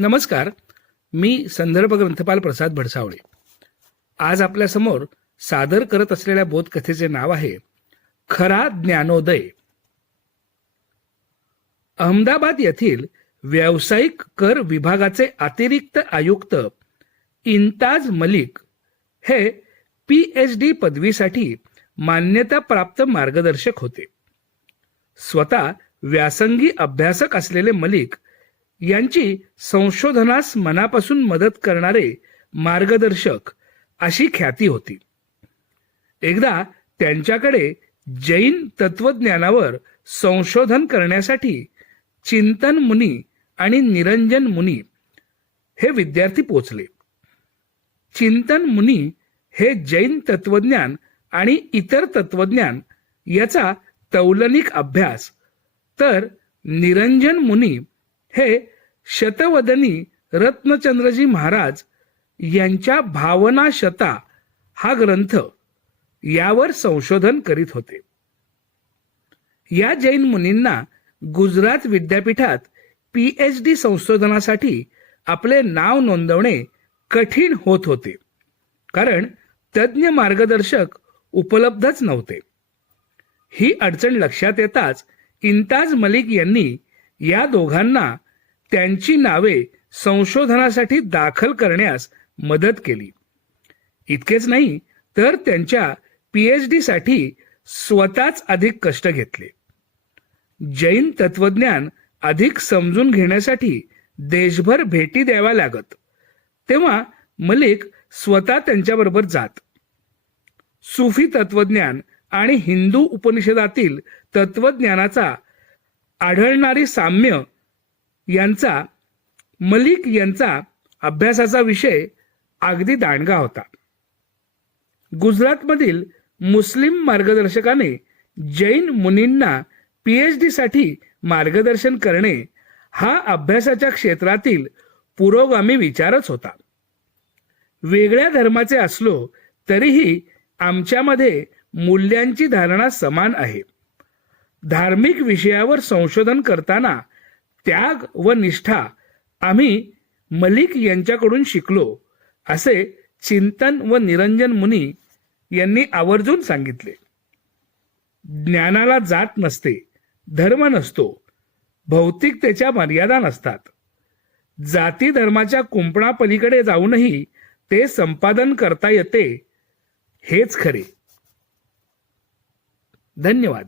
नमस्कार. मी संदर्भ ग्रंथपाल प्रसाद भडसावळे. आज आपल्यासमोर सादर करत असलेल्या बोधकथेचे नाव आहे खरा ज्ञानोदय. अहमदाबाद येथील व्यावसायिक कर विभागाचे अतिरिक्त आयुक्त इंताज मलिक हे PhD पदवीसाठी मान्यताप्राप्त मार्गदर्शक होते. स्वतः व्यासंगी अभ्यासक असलेले मलिक यांची संशोधनास मनापासून मदत करणारे मार्गदर्शक अशी ख्याती होती. एकदा त्यांच्याकडे जैन तत्वज्ञानावर संशोधन करण्यासाठी चिंतन मुनी आणि निरंजन मुनी हे विद्यार्थी पोचले. चिंतन मुनी हे जैन तत्वज्ञान आणि इतर तत्वज्ञान याचा तौलनिक अभ्यास, तर निरंजन मुनी हे शतवदनी रत्नचंद्रजी महाराज यांच्या भावना शता हा ग्रंथ यावर संशोधन करीत होते. या जैन मुनींना गुजरात विद्यापीठात PhD संशोधनासाठी आपले नाव नोंदवणे कठीण होत होते, कारण तज्ञ मार्गदर्शक उपलब्धच नव्हते. ही अडचण लक्षात येताच इंताज मलिक यांनी या दोघांना त्यांची नावे संशोधनासाठी दाखल करण्यास मदत केली. इतकेच नाही तर त्यांच्या PhD साठी स्वतःच अधिक कष्ट घेतले. जैन तत्वज्ञान अधिक समजून घेण्यासाठी देशभर भेटी द्याव्या लागत, तेव्हा मलिक स्वतः त्यांच्याबरोबर जात. सुफी तत्वज्ञान आणि हिंदू उपनिषदातील तत्वज्ञानाचा आढळणारी साम्य यांचा मलिक यांचा अभ्यासाचा विषय अगदी दांडगा होता. गुजरातमधील मुस्लिम मार्गदर्शकाने जैन मुनींना PhD साठी मार्गदर्शन करणे हा अभ्यासाच्या क्षेत्रातील पुरोगामी विचारच होता. वेगळ्या धर्माचे असलो तरीही आमच्यामध्ये मूल्यांची धारणा समान आहे. धार्मिक विषयावर संशोधन करताना त्याग व निष्ठा आम्ही मलिक यांच्याकडून शिकलो, असे चिंतन व निरंजन मुनी यांनी आवर्जून सांगितले. ज्ञानाला जात नसते, धर्म नसतो, भौतिकतेच्या मर्यादा नसतात. जाती धर्माच्या कुंपणापलीकडे जाऊनही ते संपादन करता येते, हेच खरे. धन्यवाद.